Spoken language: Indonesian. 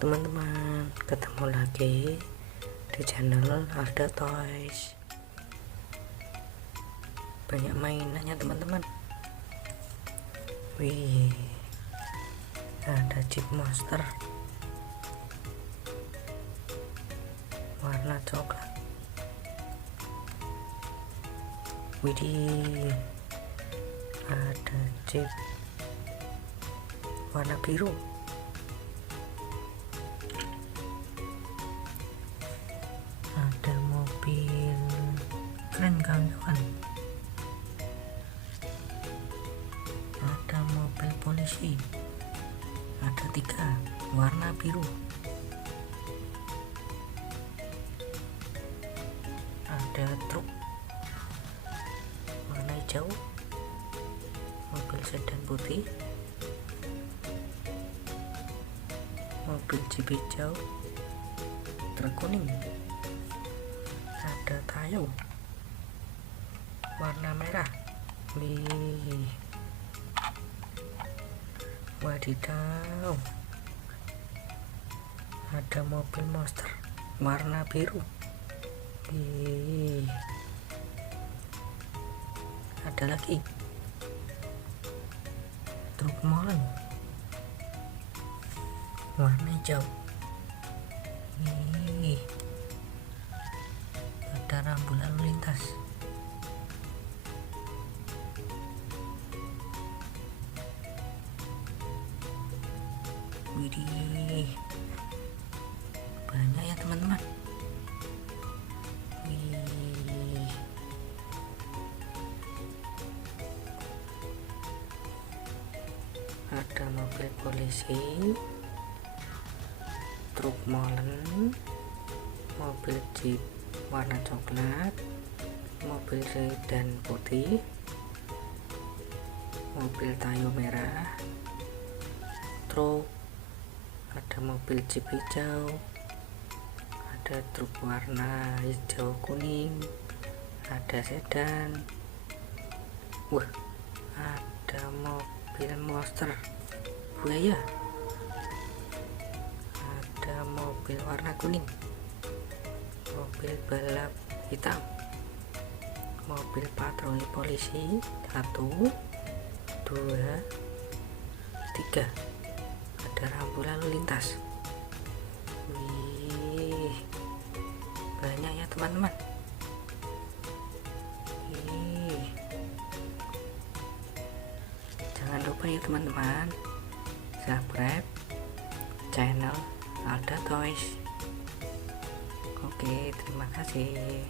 teman-teman, ketemu lagi di channel Alda Toys. Banyak mainannya teman-teman. Wih, ada Jeep Monster warna coklat. Widih, ada Jeep warna biru. Ada mobil keren kawan-kawan. Ada mobil polisi, ada 3 warna biru. Ada truk warna hijau, mobil sedan putih, mobil Jeep hijau, truk kuning. Ada Tayo warna merah. Wih, wadidaw, ada mobil monster warna biru. Wih, ada lagi truk molen warna hijau. Wih, ada rambu lalu lintas. Widih, banyak ya teman-teman. Wih, ada mobil polisi, truk molen, mobil Jeep warna coklat, mobil sedan putih, mobil Tayo merah, truk, ada mobil Jeep hijau, ada truk warna hijau kuning, ada sedan. Wah, ada mobil monster buaya, ada mobil warna kuning, mobil balap hitam, mobil patroli polisi 1, 2, 3, ada rambu lalu lintas. Wih, banyak ya teman-teman. Wih, jangan lupa ya teman-teman, subscribe channel Alda Toys. Oke, terima kasih.